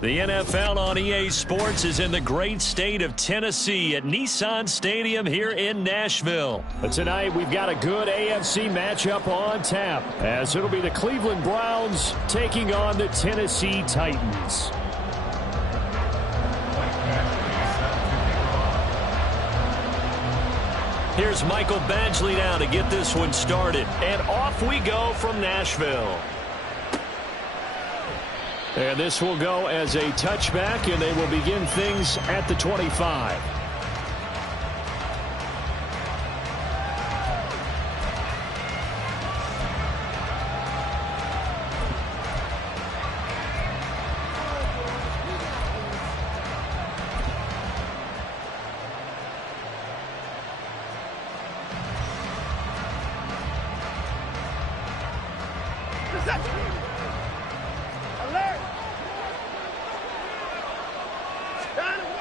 The NFL on EA Sports is in the great state of Tennessee at Nissan Stadium here in Nashville. But tonight we've got a good AFC matchup on tap, as it'll be the Cleveland Browns taking on the Tennessee Titans. Here's Michael Badgley now to get this one started. And off we go from Nashville. And this will go as a touchback, and they will begin things at the 25.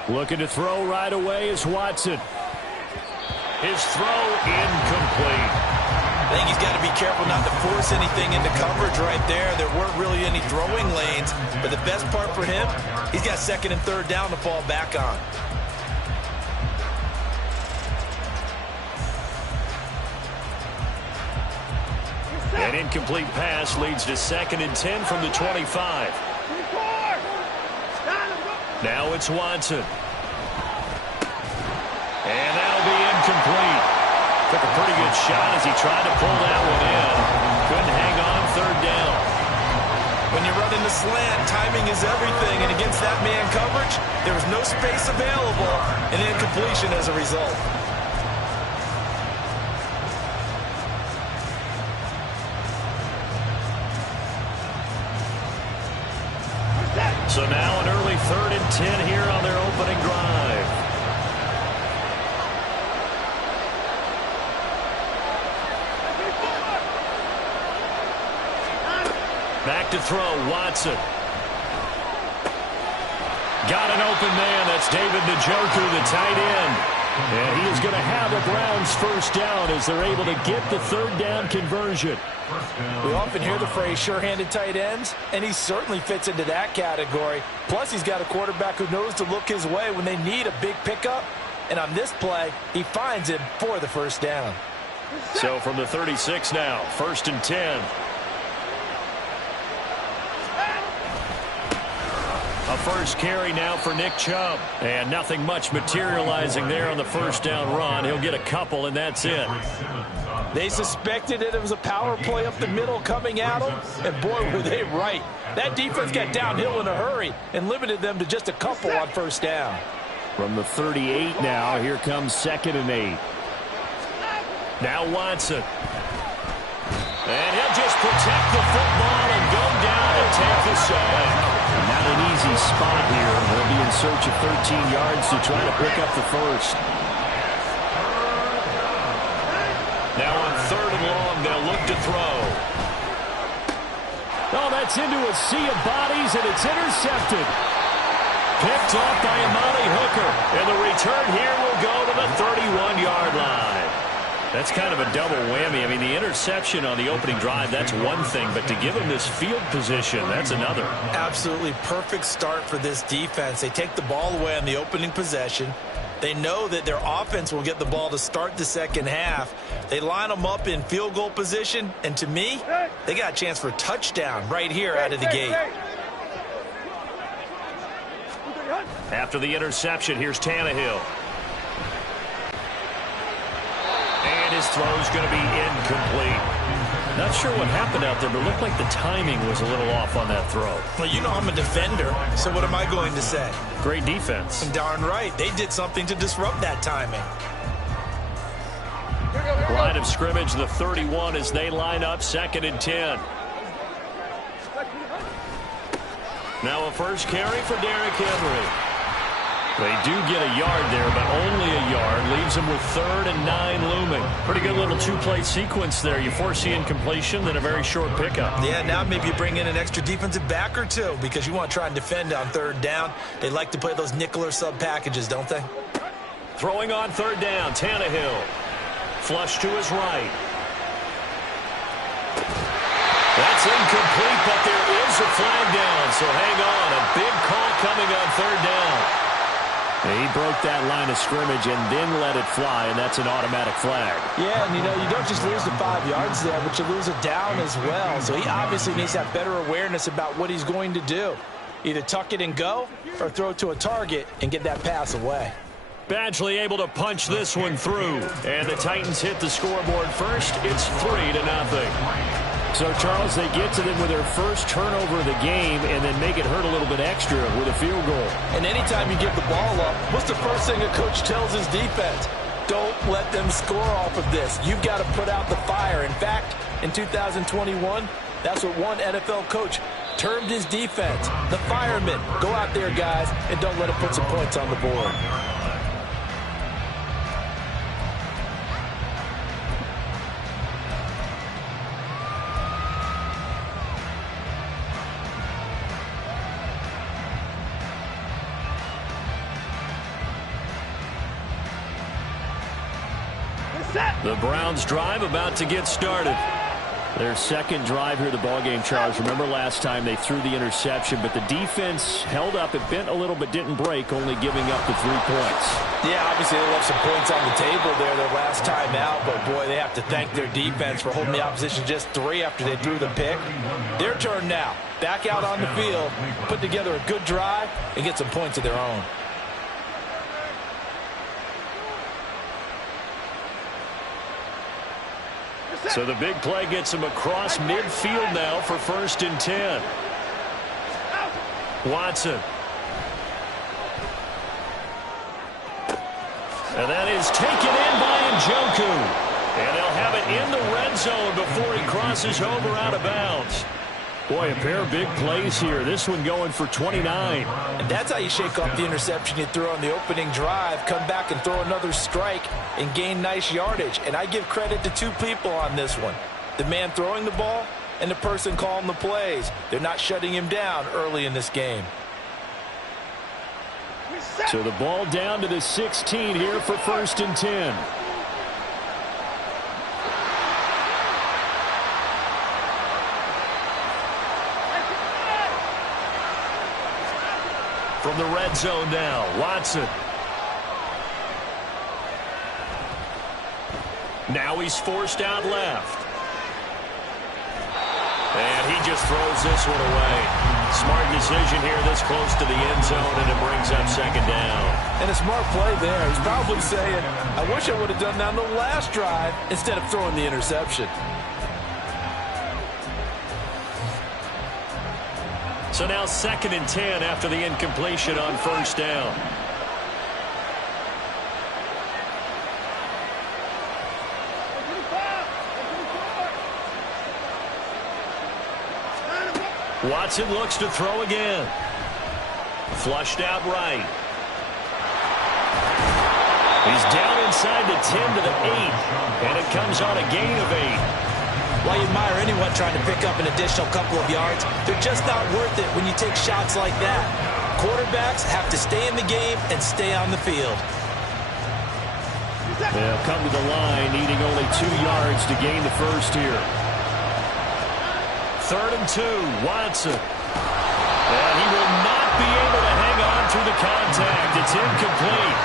Looking to throw right away is Watson. His throw incomplete. I think he's got to be careful not to force anything into coverage right there. There weren't really any throwing lanes, but the best part for him, he's got second and third down to fall back on. An incomplete pass leads to second and 10 from the 25. Now it's Watson. And that'll be incomplete. Took a pretty good shot as he tried to pull that one in. Couldn't hang on third down. When you're running the slant, timing is everything. And against that man coverage, there was no space available. And incompletion as a result. So now an early third and 10 here on their opening drive. Back to throw, Watson. Got an open man. That's David Njoku, the tight end. And he is going to have a Browns first down as they're able to get the third down conversion. We often hear the phrase sure-handed tight ends, and he certainly fits into that category. Plus, he's got a quarterback who knows to look his way when they need a big pickup. And on this play, he finds him for the first down. So from the 36 now, first and 10. A first carry now for Nick Chubb. And nothing much materializing there on the first down run. He'll get a couple, and that's it. They suspected it was a power play up the middle coming at them, and boy, were they right. That defense got downhill in a hurry and limited them to just a couple on first down. From the 38 now, here comes second and 8. Now Watson. And he'll just protect the football and go down and take the sack. Not an easy spot here. They'll be in search of 13 yards to try to pick up the first. Now on third and long, they'll look to throw. Oh, that's into a sea of bodies, and it's intercepted. Picked off by Amani Hooker. And the return here will go to the 31-yard line. That's kind of a double whammy. I mean, the interception on the opening drive, that's one thing. But to give him this field position, that's another. Absolutely perfect start for this defense. They take the ball away on the opening possession. They know that their offense will get the ball to start the second half. They line them up in field goal position. And to me, they got a chance for a touchdown right here out of the gate. After the interception, here's Tannehill. And his throw's going to be incomplete. Not sure what happened out there, but it looked like the timing was a little off on that throw. Well, you know I'm a defender, so what am I going to say? Great defense. Darn right. They did something to disrupt that timing. Line of scrimmage, the 31, as they line up second and 10. Now a first carry for Derrick Henry. They do get a yard there, but only a yard. Leaves them with third and 9 looming. Pretty good little two-play sequence there. You force the incompletion, then a very short pickup. Yeah, now maybe you bring in an extra defensive back or two because you want to try and defend on third down. They like to play those nickel or sub packages, don't they? Throwing on third down, Tannehill. Flush to his right. That's incomplete, but there is throws a flag down, so hang on. A big call coming on third down. He broke that line of scrimmage and then let it fly, and that's an automatic flag. Yeah, and you don't just lose the 5 yards there, but you lose a down as well. So he obviously needs to have better awareness about what he's going to do. Either tuck it and go or throw it to a target and get that pass away. Badgley able to punch this one through. And the Titans hit the scoreboard first. It's 3-0. So, Charles, they get to them with their first turnover of the game and then make it hurt a little bit extra with a field goal. And anytime you give the ball up, what's the first thing a coach tells his defense? Don't let them score off of this. You've got to put out the fire. In fact, in 2021, that's what one NFL coach termed his defense. The firemen. Go out there, guys, and don't let them put some points on the board. The Browns drive about to get started. Their second drive here, the ballgame, Charles. Remember last time they threw the interception, but the defense held up. It bent a little but didn't break, only giving up the 3 points. Yeah, obviously they left some points on the table there their last time out, but boy, they have to thank their defense for holding the opposition just 3 after they threw the pick. Their turn now. Back out on the field, put together a good drive, and get some points of their own. So the big play gets him across midfield now for 1st and 10. Watson. And that is taken in by Njoku. And they'll have it in the red zone before he crosses over out of bounds. Boy, a pair of big plays here. This one going for 29. And that's how you shake off the interception you threw on the opening drive, come back and throw another strike and gain nice yardage. And I give credit to 2 people on this one. The man throwing the ball and the person calling the plays. They're not shutting him down early in this game. So the ball down to the 16 here for 1st and 10. From the red zone now, Watson. Now he's forced out left. And he just throws this one away. Smart decision here this close to the end zone, and it brings up 2nd down. And a smart play there. He's probably saying, I wish I would have done that on the last drive instead of throwing the interception. So now 2nd and 10 after the incompletion on 1st down. Watson looks to throw again. Flushed out right. He's down inside the 10 to the 8. And it comes on a gain of 8. While you admire anyone trying to pick up an additional couple of yards, they're just not worth it when you take shots like that. Quarterbacks have to stay in the game and stay on the field. They'll come to the line, needing only 2 yards to gain the first here. 3rd and 2, Watson. And he will not be able to hang on through the contact. It's incomplete.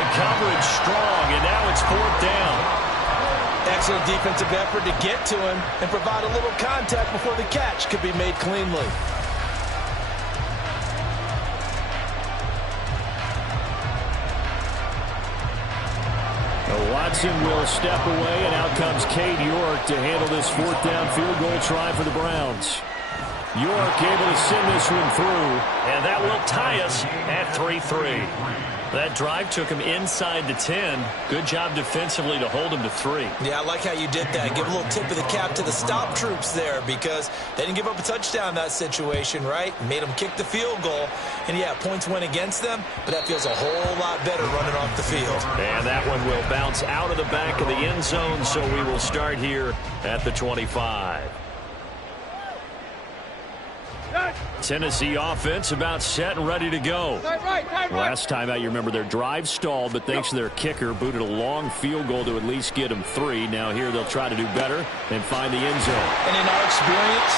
The coverage strong, and now it's 4th down. Excellent defensive effort to get to him and provide a little contact before the catch could be made cleanly. Watson will step away, and out comes Cade York to handle this 4th down field goal try for the Browns. York able to send this one through, and that will tie us at 3-3. That drive took him inside the 10. Good job defensively to hold him to 3. Yeah, I like how you did that. Give a little tip of the cap to the stop troops there because they didn't give up a touchdown in that situation, right? Made them kick the field goal. And, yeah, points went against them, but that feels a whole lot better running off the field. And that one will bounce out of the back of the end zone, so we will start here at the 25. Tennessee offense about set and ready to go. Last time out, you remember their drive stalled, but thanks to their kicker, booted a long field goal to at least get them 3. Now here they'll try to do better and find the end zone. And in our experience,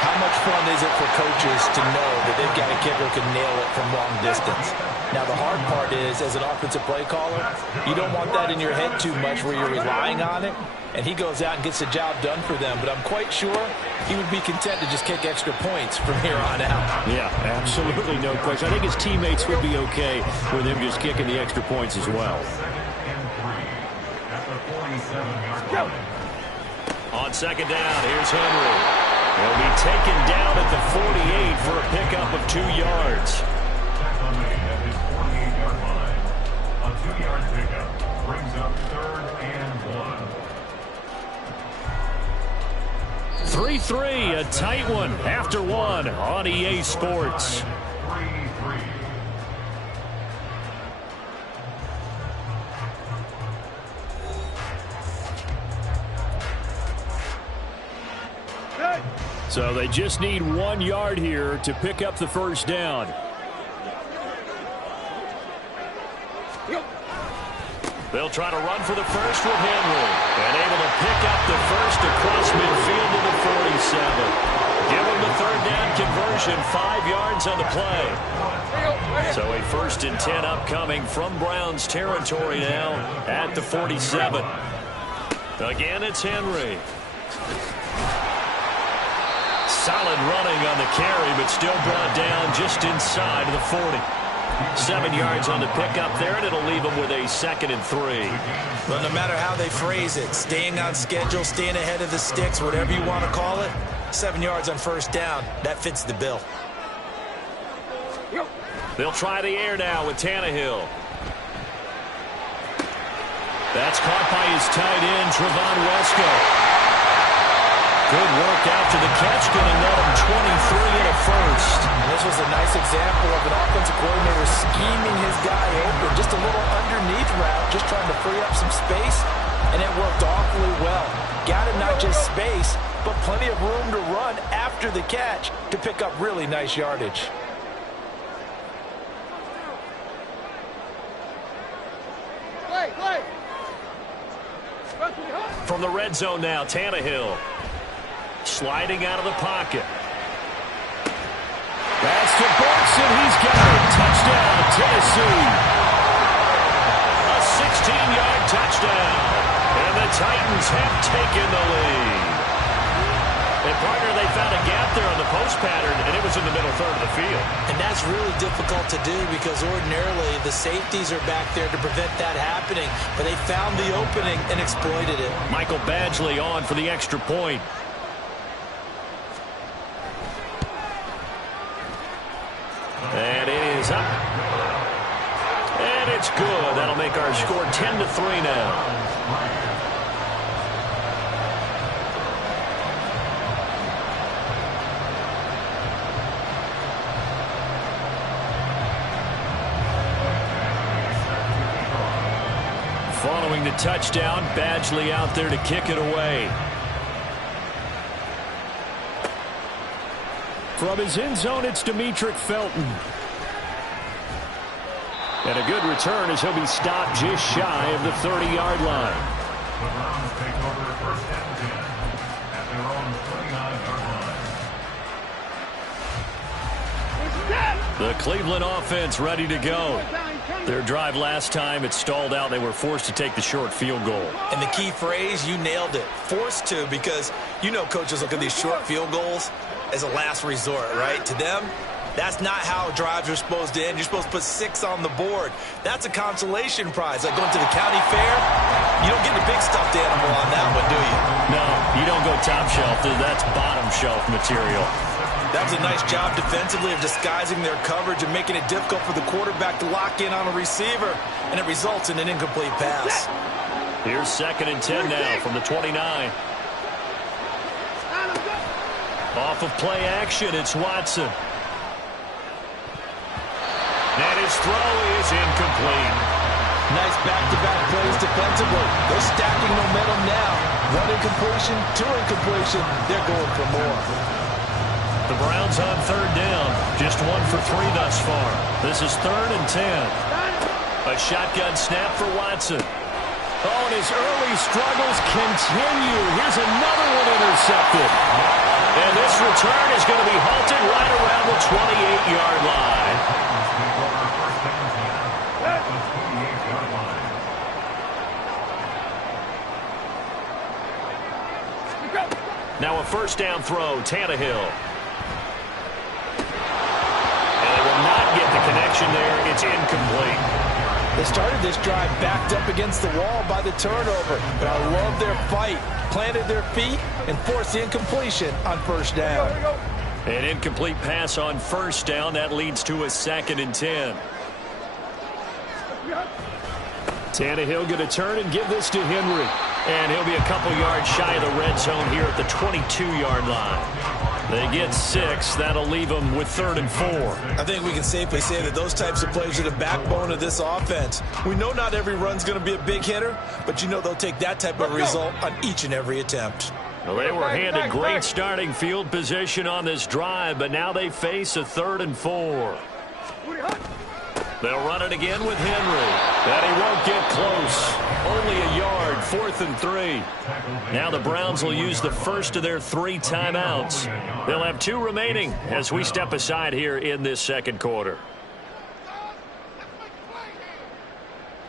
How much fun is it for coaches to know that they've got a kicker who can nail it from long distance? Now, the hard part is, as an offensive play caller, you don't want that in your head too much where you're relying on it, and he goes out and gets the job done for them. But I'm quite sure he would be content to just kick extra points from here on out. Yeah, absolutely no question. I think his teammates would be okay with him just kicking the extra points as well. On second down, here's Henry. He'll be taken down at the 48 for a pickup of 2 yards. At his 48-yard line. A 2-yard pickup brings up 3rd and 1. 3-3, a tight one after one on EA Sports. 3-3. So they just need 1 yard here to pick up the first down. They'll try to run for the first with Henry. And able to pick up the first across midfield to the 47. Give them the third down conversion, 5 yards on the play. So a 1st and 10 upcoming from Browns territory now at the 47. Again, it's Henry. Solid running on the carry, but still brought down just inside of the 40. 7 yards on the pickup there, and it'll leave them with a 2nd and 3. Well, no matter how they phrase it, staying on schedule, staying ahead of the sticks, whatever you want to call it, 7 yards on first down, that fits the bill. They'll try the air now with Tannehill. That's caught by his tight end, Trevon Wesco. Good work after the catch, getting that on 23 and a first. This was a nice example of an offensive coordinator scheming his guy open. Just a little underneath route, just trying to free up some space, and it worked awfully well. Got him not just space, but plenty of room to run after the catch to pick up really nice yardage. From the red zone now, Tannehill. Sliding out of the pocket. That's to Burks, and he's got it. Touchdown, Tennessee. A 16-yard touchdown. And the Titans have taken the lead. And, partner, they found a gap there on the post pattern, and it was in the middle third of the field. And that's really difficult to do because ordinarily the safeties are back there to prevent that happening. But they found the opening and exploited it. Michael Badgley on for the extra point. And it is up. And it's good. That'll make our score 10-3 now. Following the touchdown, Badgley out there to kick it away. From his end zone, it's Demetric Felton. And a good return as he'll be stopped just shy of the 30-yard line. The Browns take over 1st and 10 at their own 39-yard line. The Cleveland offense ready to go. Their drive last time, it stalled out. They were forced to take the short field goal. And the key phrase, you nailed it. Forced to, because you know coaches look at these short field goals as a last resort, right? To them, that's not how drives are supposed to end. You're supposed to put 6 on the board. That's a consolation prize. Like going to the county fair, you don't get the big stuffed animal on that one, do you? No, you don't go top shelf. That's bottom shelf material. That was a nice job defensively of disguising their coverage and making it difficult for the quarterback to lock in on a receiver, and it results in an incomplete pass. Here's 2nd and 10 now from the 29. Off of play action, it's Watson. And his throw is incomplete. Nice back-to-back plays defensively. They're stacking momentum now. 1 incompletion, 2 incompletion. They're going for more. The Browns on 3rd down. Just 1 for 3 thus far. This is 3rd and 10. A shotgun snap for Watson. Oh, and his early struggles continue. Here's another one intercepted. And this return is going to be halted right around the 28-yard line. Now a first down throw, Tannehill. And they will not get the connection there. It's incomplete. They started this drive backed up against the wall by the turnover, but I love their fight. Planted their feet and forced the incompletion on first down. An incomplete pass on first down. That leads to a 2nd and 10. Tannehill going to turn and give this to Henry. And he'll be a couple yards shy of the red zone here at the 22-yard line. They get 6. That'll leave them with 3rd and 4. I think we can safely say that those types of plays are the backbone of this offense. We know not every run's going to be a big hitter, but you know they'll take that type of result on each and every attempt. Well, they were handed great starting field position on this drive, but now they face a 3rd and 4. They'll run it again with Henry. And he won't get close. Only a yard, 4th and 3. Now the Browns will use the first of their 3 timeouts. They'll have 2 remaining as we step aside here in this second quarter.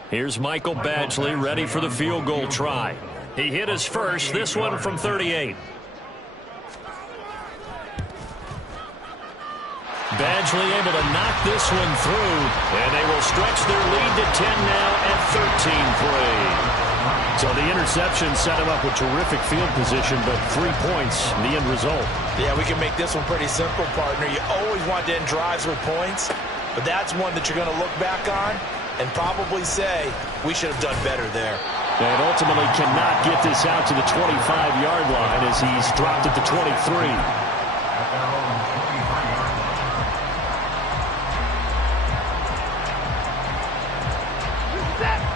Here's Michael Badgley ready for the field goal try. He hit his first, this one from 38. Badgley able to knock this one through, and they will stretch their lead to 10 now at 13-3. So the interception set him up with terrific field position, but 3 points, the end result. Yeah, we can make this one pretty simple, partner. You always want to end drives with points, but that's one that you're going to look back on and probably say, we should have done better there. And ultimately cannot get this out to the 25-yard line as he's dropped at the 23.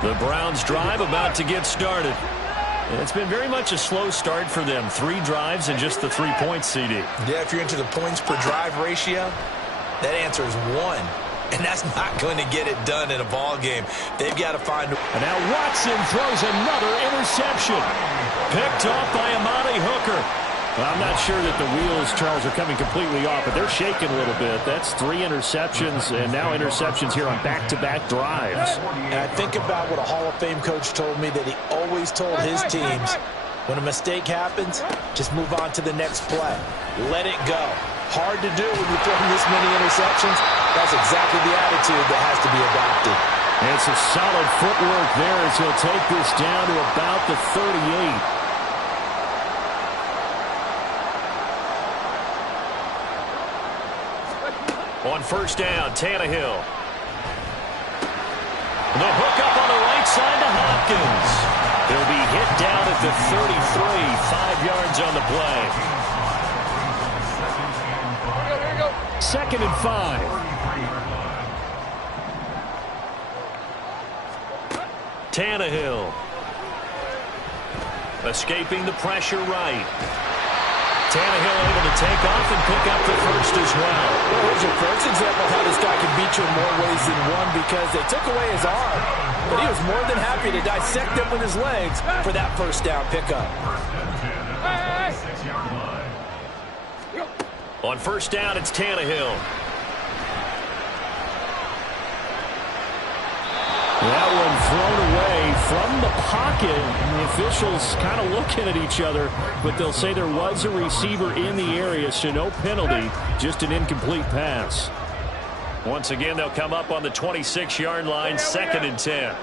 The Browns drive about to get started. And it's been very much a slow start for them. 3 drives and just the 3 points, CD. Yeah, if you're into the points per drive ratio, that answer is 1. And that's not going to get it done in a ball game. They've got to find. And now Watson throws another interception. Picked off by Amani Hooker. Well, I'm not sure that the wheels, Charles, are coming completely off, but they're shaking a little bit. That's 3 interceptions, and now interceptions here on back-to-back drives. And I think about what a Hall of Fame coach told me that he always told his teams, when a mistake happens, just move on to the next play. Let it go. Hard to do when you're throwing this many interceptions. That's exactly the attitude that has to be adopted. And it's a solid footwork there as he'll take this down to about the 38. On first down, Tannehill. The hook up on the right side to Hopkins. He'll be hit down at the 33, 5 yards on the play. 2nd and 5. Tannehill. Escaping the pressure right. Tannehill able to take off and pick up the first as well. Well, here's your first example of how this guy can beat you in more ways than one, because they took away his arm, but he was more than happy to dissect them with his legs for that first down pickup. On first down, it's Tannehill. That one thrown away from the pocket. The officials kind of looking at each other, but they'll say there was a receiver in the area, so no penalty, just an incomplete pass. Once again, they'll come up on the 26-yard line, 2nd and 10.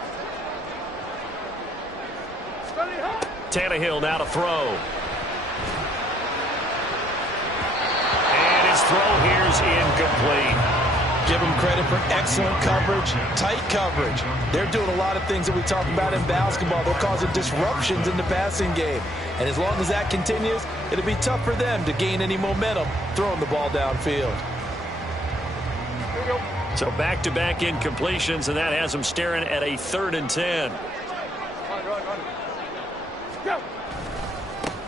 Tannehill now to throw. And his throw here's incomplete. Give them credit for excellent coverage, tight coverage. They're doing a lot of things that we talk about in basketball. They're causing disruptions in the passing game. And as long as that continues, it'll be tough for them to gain any momentum throwing the ball downfield. So back-to-back incompletions, and that has them staring at a 3rd and 10.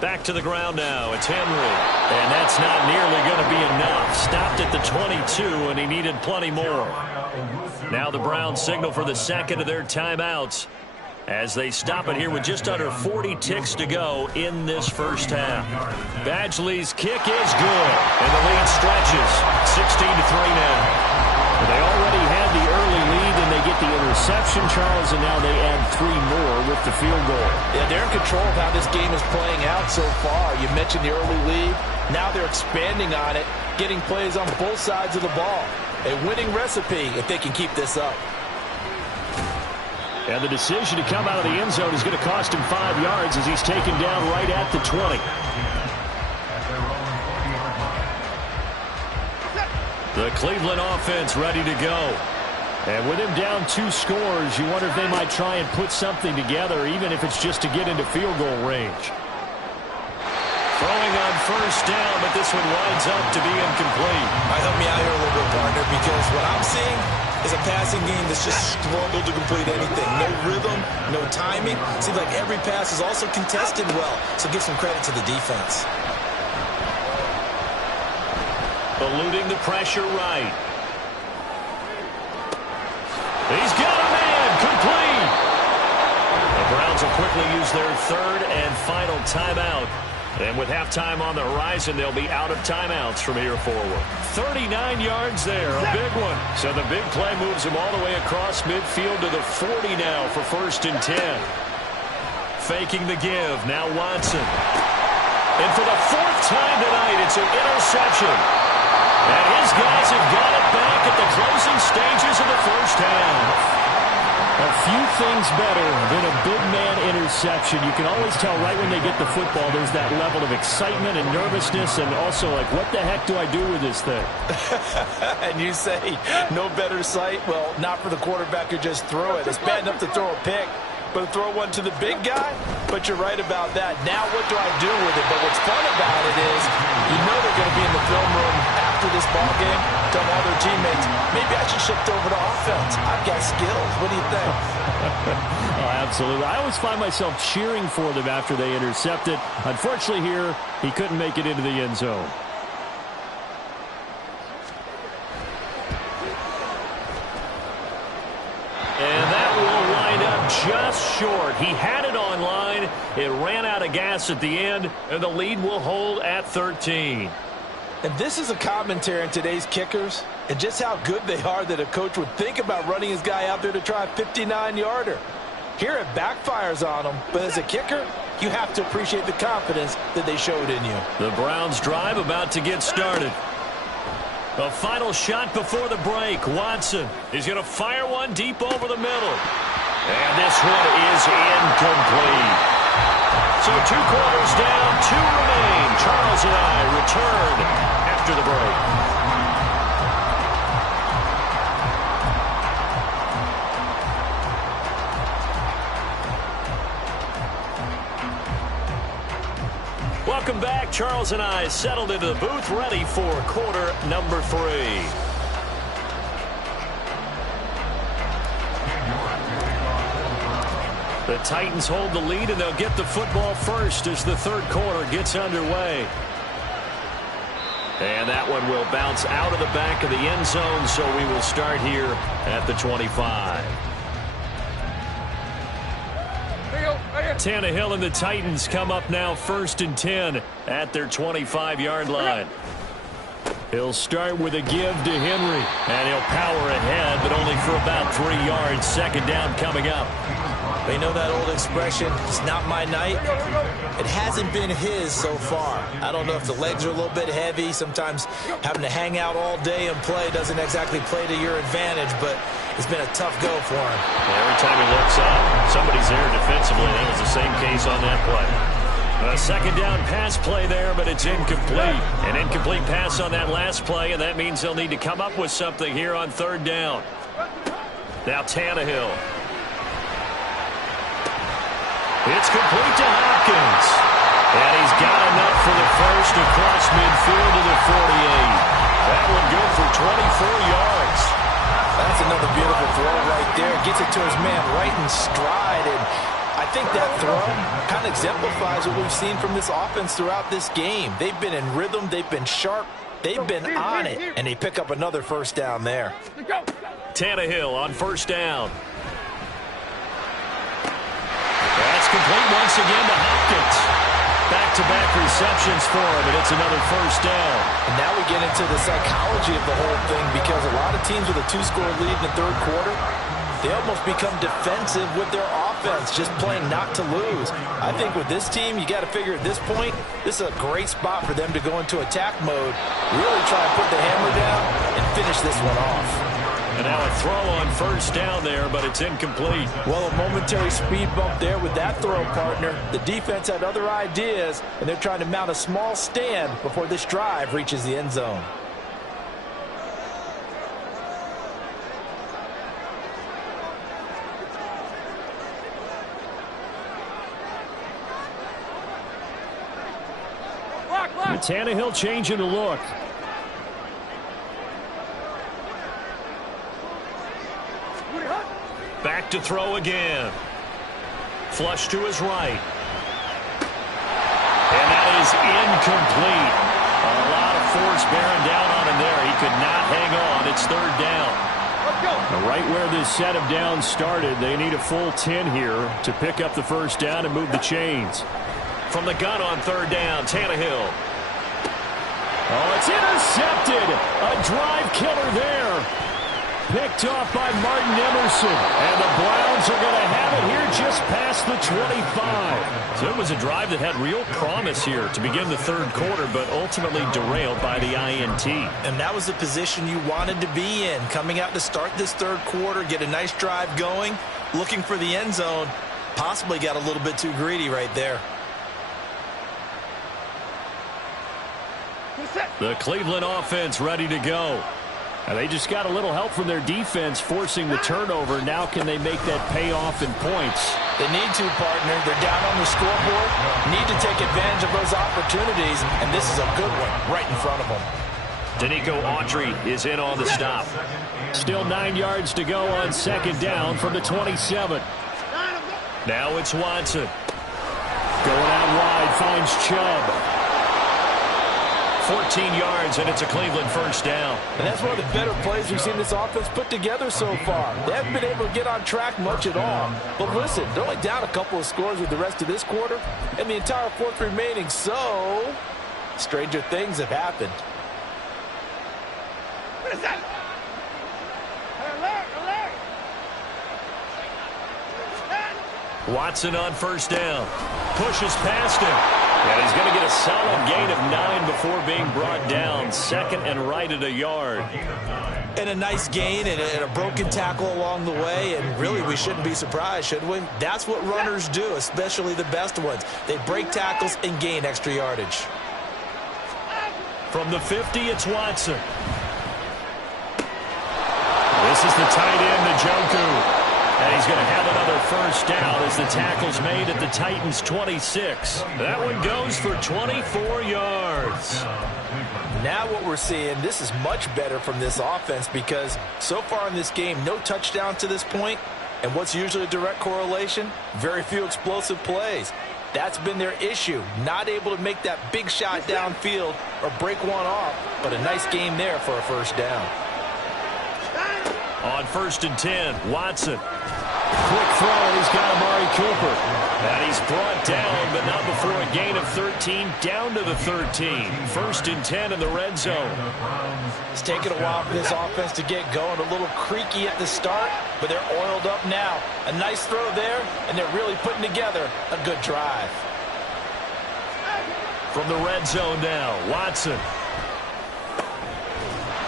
Back to the ground now. It's Henry. And that's not nearly going to be enough. Stopped at the 22, and he needed plenty more. Now the Browns signal for the 2nd of their timeouts. as they stop it here with just under 40 ticks to go in this first half. Badgley's kick is good, and the lead stretches 16-3 now. They already had the early lead, and they get the interception, Charles, and now they add 3 more with the field goal. Yeah, they're in control of how this game is playing out so far. You mentioned the early lead. Now they're expanding on it, getting plays on both sides of the ball. A winning recipe if they can keep this up. And the decision to come out of the end zone is going to cost him 5 yards as he's taken down right at the 20. The Cleveland offense ready to go. And with him down 2 scores, you wonder if they might try and put something together, even if it's just to get into field goal range. Throwing on first down, but this one winds up to be incomplete. Help me out here a little bit, partner, because what I'm seeing is a passing game that's just struggled to complete anything. No rhythm, no timing. Seems like every pass is also contested well, so give some credit to the defense. Eluding the pressure right. He's got a man, complete. The Browns will quickly use their third and final timeout. And with halftime on the horizon, they'll be out of timeouts from here forward. 39 yards there, a big one. So the big play moves him all the way across midfield to the 40 now for 1st and 10. Faking the give, now Watson. And for the 4th time tonight, it's an interception. And his guys have got it back at the closing stages of the first half. A few things better than a big man interception. You can always tell right when they get the football, there's that level of excitement and nervousness, and also like, what the heck do I do with this thing? And you say, no better sight? Well, not for the quarterback who just threw it. It's bad enough to throw a pick, but to throw one to the big guy? But you're right about that. Now what do I do with it? But what's fun about it is you know they're going to be in the film room after this ball game, tell all their teammates, maybe I should shift over to offense. I've got skills. What do you think? Oh, absolutely. I always find myself cheering for them after they intercept it. Unfortunately here, he couldn't make it into the end zone. And that will wind up just short. He had it online. It ran out of gas at the end, and the lead will hold at 13. And this is a commentary on today's kickers and just how good they are that a coach would think about running his guy out there to try a 59-yarder. Here it backfires on him, but as a kicker, you have to appreciate the confidence that they showed in you. The Browns drive about to get started. A final shot before the break. Watson is going to fire one deep over the middle. And this one is incomplete. So 2 quarters down, 2 remain. Charles and I return after the break. Welcome back. Charles and I settled into the booth, ready for quarter number 3. The Titans hold the lead, and they'll get the football first as the third quarter gets underway. And that one will bounce out of the back of the end zone, so we will start here at the 25. Tannehill and the Titans come up now 1st and 10 at their 25-yard line. He'll start with a give to Henry, and he'll power ahead, but only for about 3 yards. 2nd down coming up. They know that old expression, it's not my night. It hasn't been his so far. I don't know if the legs are a little bit heavy. Sometimes having to hang out all day and play doesn't exactly play to your advantage, but it's been a tough go for him. Every time he looks up, somebody's there defensively. That was the same case on that play. A 2nd down pass play there, but it's incomplete. An incomplete pass on that last play, and that means they'll need to come up with something here on 3rd down. Now Tannehill. It's complete to Hopkins. And he's got enough for the first across midfield to the 48. That one good for 24 yards. That's another beautiful throw right there. Gets it to his man right in stride. And I think that throw kind of exemplifies what we've seen from this offense throughout this game. They've been in rhythm. They've been sharp. They've been on it. And they pick up another first down there. Tannehill on 1st down. complete once again to Hopkins. Back-to-back receptions for him, and it's another first down. And now we get into the psychology of the whole thing, because a lot of teams with a 2-score lead in the third quarter, they almost become defensive with their offense, just playing not to lose. I think with this team, you got to figure at this point, this is a great spot for them to go into attack mode, really try and put the hammer down and finish this one off. And now a throw on first down there, but it's incomplete. Well, a momentary speed bump there with that throw, partner. The defense had other ideas, and they're trying to mount a small stand before this drive reaches the end zone. Tannehill changing the look. Back to throw again. Flush to his right. And that is incomplete. A lot of force bearing down on him there. He could not hang on. It's third down. Right where this set of downs started, they need a full 10 here to pick up the first down and move the chains. From the gun on third down, Tannehill. Oh, it's intercepted. A drive killer there. Picked off by Martin Emerson. And the Browns are going to have it here just past the 25. So it was a drive that had real promise here to begin the third quarter, but ultimately derailed by the INT. And that was the position you wanted to be in, coming out to start this third quarter, get a nice drive going, looking for the end zone. Possibly got a little bit too greedy right there. The Cleveland offense ready to go. And they just got a little help from their defense forcing the turnover. Now can they make that pay off in points? They need to, partner. They're down on the scoreboard. Need to take advantage of those opportunities, and this is a good one right in front of them. Danico Autry is in on the stop. Still 9 yards to go on second down from the 27. Now it's Watson. Going out wide, finds Chubb. 14 yards, and it's a Cleveland first down. And that's one of the better plays we've seen this offense put together so far. They haven't been able to get on track much at all. But listen, they're only down a couple of scores with the rest of this quarter, and the entire fourth remaining. So, stranger things have happened. What is that? Watson on first down. Pushes past him. And he's going to get a solid gain of 9 before being brought down. Second and right at a yard. And a nice gain and a broken tackle along the way. And really, we shouldn't be surprised, should we? That's what runners do, especially the best ones. They break tackles and gain extra yardage. From the 50, it's Watson. This is the tight end, Njoku. And he's going to have another first down as the tackle's made at the Titans' 26. That one goes for 24 yards. Now what we're seeing, this is much better from this offense, because so far in this game, no touchdown to this point. And what's usually a direct correlation? Very few explosive plays. That's been their issue. Not able to make that big shot downfield or break one off. But a nice game there for a first down. On first and 10, Watson. Quick throw, he's got Amari Cooper. And he's brought down, but not before a gain of 13, down to the 13. First and 10 in the red zone. It's taken a while for this offense to get going. A little creaky at the start, but they're oiled up now. A nice throw there, and they're really putting together a good drive. From the red zone now, Watson.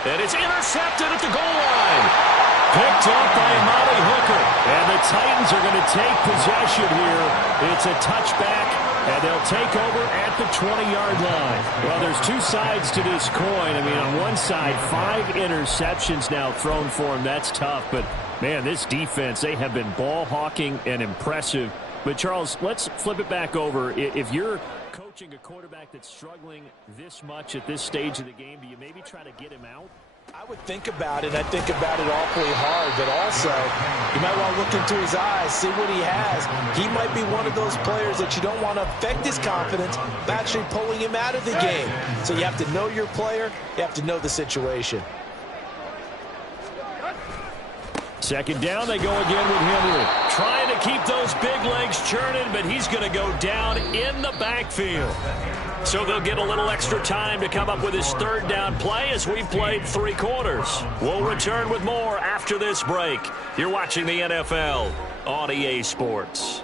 And it's intercepted at the goal line. Picked off by Amari Hooker. And the Titans are going to take possession here. It's a touchback, and they'll take over at the 20-yard line. Well, there's two sides to this coin. I mean, on one side, 5 interceptions now thrown for him. That's tough. But, man, this defense, they have been ball hawking and impressive. But, Charles, let's flip it back over. If you're coaching a quarterback that's struggling this much at this stage of the game, do you maybe try to get him out? I would think about it. I think about it awfully hard, but also you might want to look into his eyes, see what he has. He might be one of those players that you don't want to affect his confidence by actually pulling him out of the game. So you have to know your player. You have to know the situation. Second down, they go again with Henry. Trying to keep those big legs churning, but he's going to go down in the backfield. So they'll get a little extra time to come up with his third down play as we've played 3 quarters. We'll return with more after this break. You're watching the NFL on EA Sports.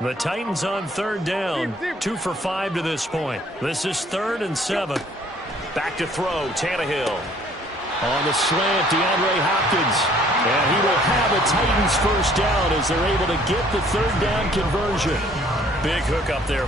The Titans on third down, 2 for 5 to this point. This is 3rd and 7. Back to throw, Tannehill. On the slant, DeAndre Hopkins. And he will have a Titans first down as they're able to get the third down conversion. Big hook up there